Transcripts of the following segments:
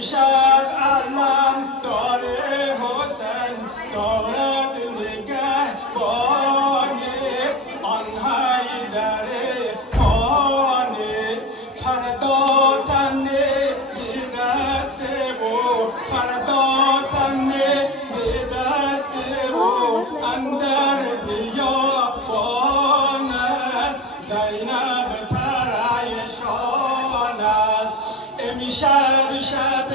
امشب علم داره حسین دارد نگهبانه آن حیدر پانه فردا تنه به دست او فردا تنه به دست او اندر بیابان است زینب پریشان است امشب شب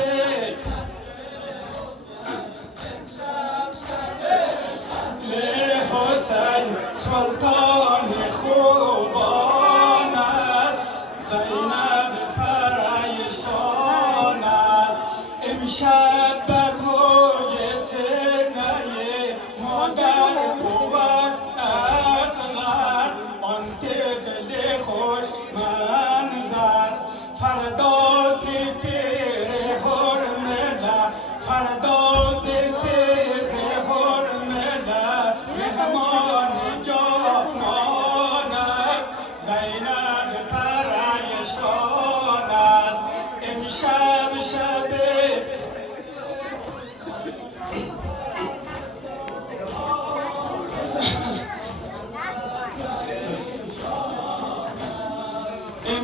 حسین سلطان خوبان است زینب پریشان است امشب بر روی سینه مادر بود اصغر آن طفل خوش منظر فردا زیر حرمله فردا زیر حرمله مهمان جانان است زینب پریشان است امشب شب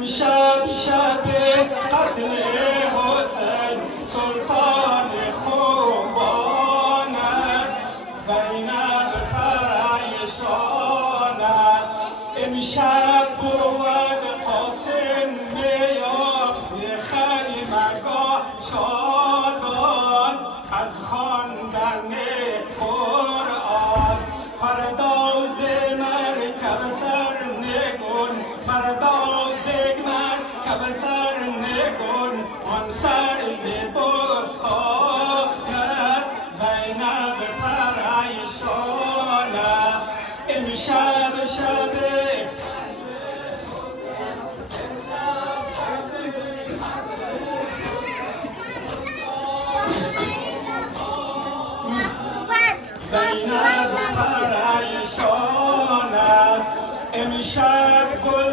امشب شب قتل حسین سلطان خوبان است زینب پریشان است امشب بود قاسم میان خیمگاه شادان از خواندن قرآن فردا ز مرکب سر نگون فردا سر نگون آن سر بستان است زینب پریشان است امشب شب زینب پریشان است امشب گل